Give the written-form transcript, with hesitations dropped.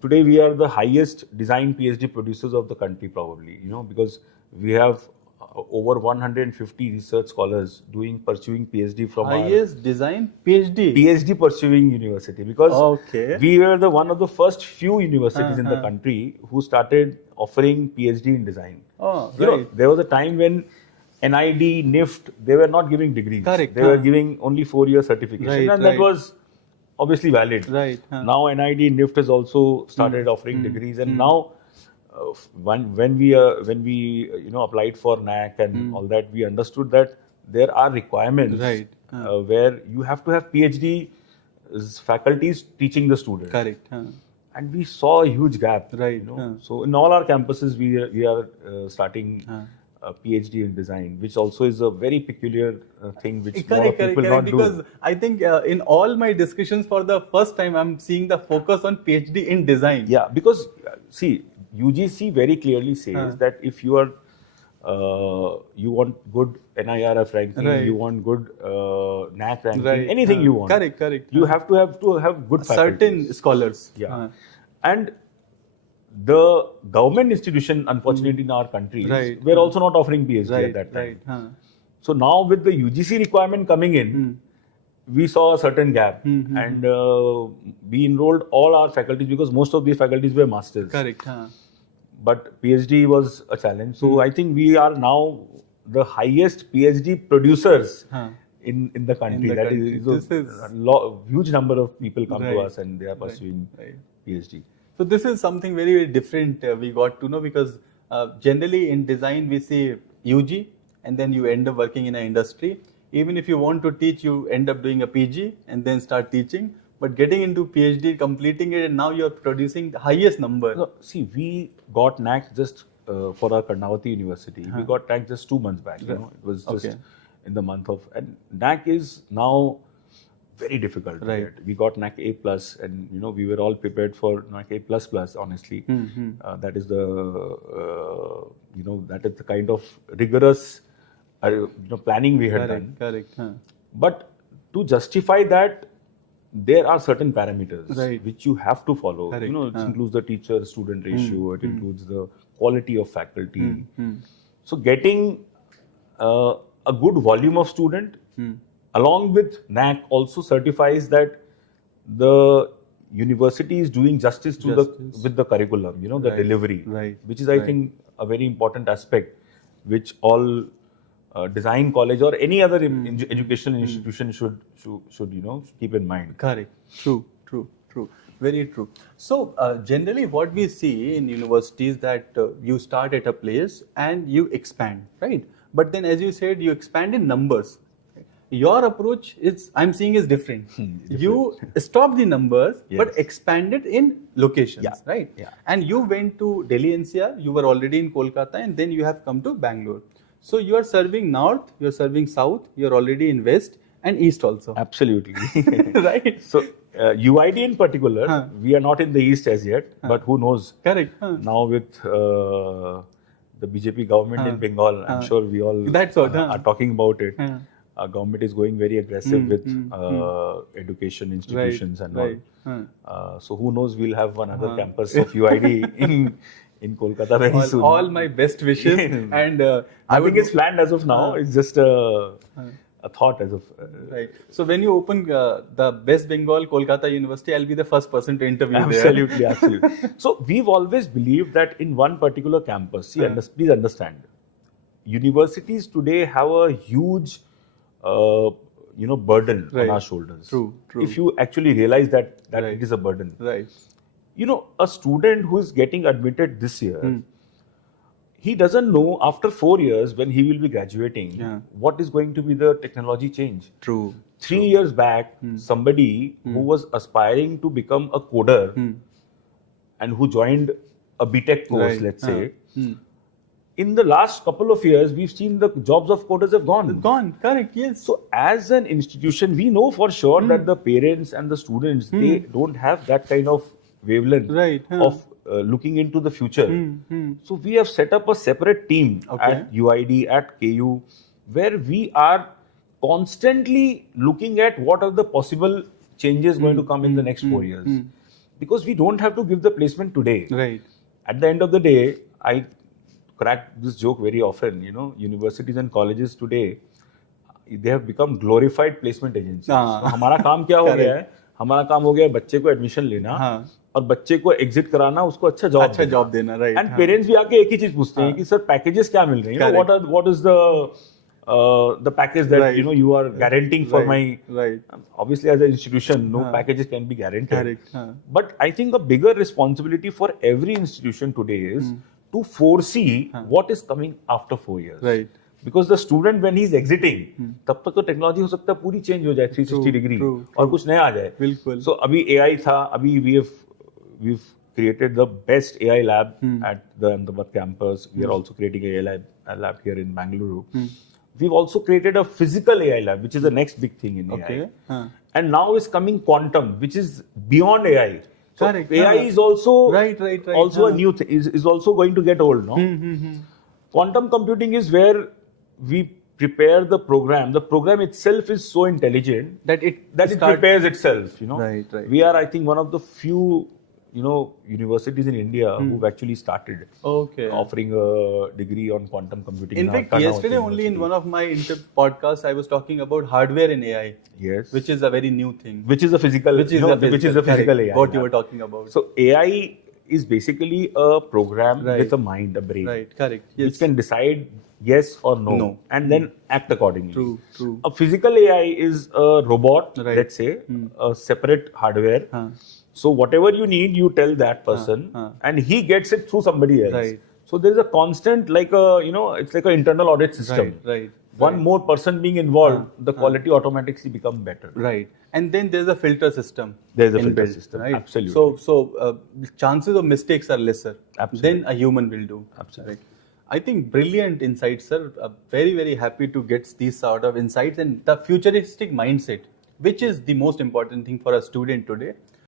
Today we are the highest design PhD producers of the country, probably, because we have over 150 research scholars pursuing PhD from highest design PhD. PhD pursuing university, because Okay. we were the one of the first few universities in the country who started offering PhD in design. Oh, There was a time when NID, NIFT, they were not giving degrees. Correct. They were giving only 4-year certification, and that was obviously valid. Right. Now NID, NIFT has also started offering degrees, and now when we applied for NAC and all that, we understood that there are requirements where you have to have PhD faculties teaching the students. Correct. And we saw a huge gap. Right. So in all our campuses, we are starting a PhD in design, which also is a very peculiar thing which a lot of people not do. Because I think in all my discussions, for the first time, I'm seeing the focus on PhD in design. Yeah, because see, UGC very clearly says that if you are you want good NIRF ranking, you want good NAC ranking, anything you want. Correct. You have to have good faculties. Certain scholars. Yeah. And the government institution, unfortunately, in our country, were also not offering PhD at that time. So now with the UGC requirement coming in, we saw a certain gap, and we enrolled all our faculties, because most of these faculties were masters. Correct. But PhD was a challenge. So I think we are now the highest PhD producers in the country. That is a huge number of people come to us and they are pursuing PhD. So this is something very, very different we got to know, because generally in design we see UG and then you end up working in an industry. Even if you want to teach, you end up doing a PG and then start teaching. But getting into PhD, completing it, and now you're producing the highest number. No, see, we got NAC just for our Karnavati University. We got NAC just 2 months back. It was just in the month of, and NAC is now very difficult. Right. We got NAC A+, and we were all prepared for NAC A++. Honestly, that is the that is the kind of rigorous planning we had done. Correct. But to justify that, there are certain parameters which you have to follow. Correct. It includes the teacher-student ratio. It includes the quality of faculty. So getting a good volume of student along with NAC also certifies that the university is doing justice to with the curriculum, the delivery, which is I think a very important aspect which all design college or any other educational institution should keep in mind. Correct. True. Very true. So generally what we see in universities that you start at a place and you expand, right? But then, as you said, you expand in numbers. Your approach I'm seeing is different. You stop the numbers, but expand it in locations, right? Yeah. And you went to Delhi NCR, you were already in Kolkata, and then you have come to Bangalore. So you are serving North, you are serving South, you are already in West and East also. Absolutely. Right. So UID in particular, we are not in the East as yet, but who knows? Correct. Now with the BJP government in Bengal, I'm sure we all are talking about it. Our government is going very aggressive with education institutions and all. So who knows, we'll have another campus of UID in Kolkata very soon. All my best wishes. And I think it's planned as of now. It's just a thought as of... Right. So when you open the West Bengal Kolkata University, I'll be the first person to interview absolutely, there. Absolutely. So we've always believed that in one particular campus, please understand, universities today have a huge burden on our shoulders. True. If you actually realize that it is a burden. Right. A student who is getting admitted this year, he doesn't know after 4 years when he will be graduating, what is going to be the technology change. True. 3 years back, somebody who was aspiring to become a coder and who joined a BTech course, let's say, in the last couple of years, we've seen the jobs of coders have gone. Correct, yes. So as an institution, we know for sure that the parents and the students, they don't have that kind of wavelength of looking into the future. So we have set up a separate team at UID, at KU, where we are constantly looking at what are the possible changes going to come in the next 4 years. because we don't have to give the placement today. Right. At the end of the day, I crack this joke very often. Universities and colleges today, they have become glorified placement agencies. हाँ. So, हमारा काम क्या हो गया है? हमारा काम हो गया है बच्चे को एडमिशन लेना और बच्चे को एग्जिट कराना, उसको अच्छा जॉब देना, राइट. एंड पेरेंट्स भी आके एक ही चीज पूछते हैं कि सर पैकेजेस क्या मिल रहे हैं, what is the package that you are guaranteeing for my obviously as an institution no packages can be guaranteed. But I think a bigger responsibility for every institution today is to foresee what is coming after 4 years, right? Because the student when he is exiting तब तक तो technology हो सकता है पूरी change हो जाए 360 degree और कुछ नया आ जाए. बिल्कुल. So अभी AI था, अभी we've created the best AI lab at the Ahmedabad campus. We are also creating a lab here in Bangalore. We've also created a physical AI lab, which is the next big thing in AI. And now is coming quantum, which is beyond AI. So Correct. AI is also also a new thing, is also going to get old, no? Quantum computing is where we prepare the program. The program itself is so intelligent that it prepares itself, Right. We are, I think, one of the few universities in India who've actually started offering a degree on quantum computing. In fact, yesterday only in one of my podcasts, I was talking about hardware in AI. Yes. Which is a very new thing. Which is a physical AI. What you were talking about. So AI is basically a program with a mind, a brain. Right, correct. Yes. Which can decide yes or no. And then act accordingly. True. A physical AI is a robot, let's say, a separate hardware. So whatever you need, you tell that person, and he gets it through somebody else. Right. So there is a constant, it's like an internal audit system. Right. One more person being involved, the quality automatically become better. Right. And then there's a filter system. There's a filter system, right? Absolutely. So chances of mistakes are lesser. Absolutely. Than a human will do. Absolutely. Right. I think brilliant insights, sir. Very, very happy to get these sort of insights and the futuristic mindset, which is the most important thing for a student today.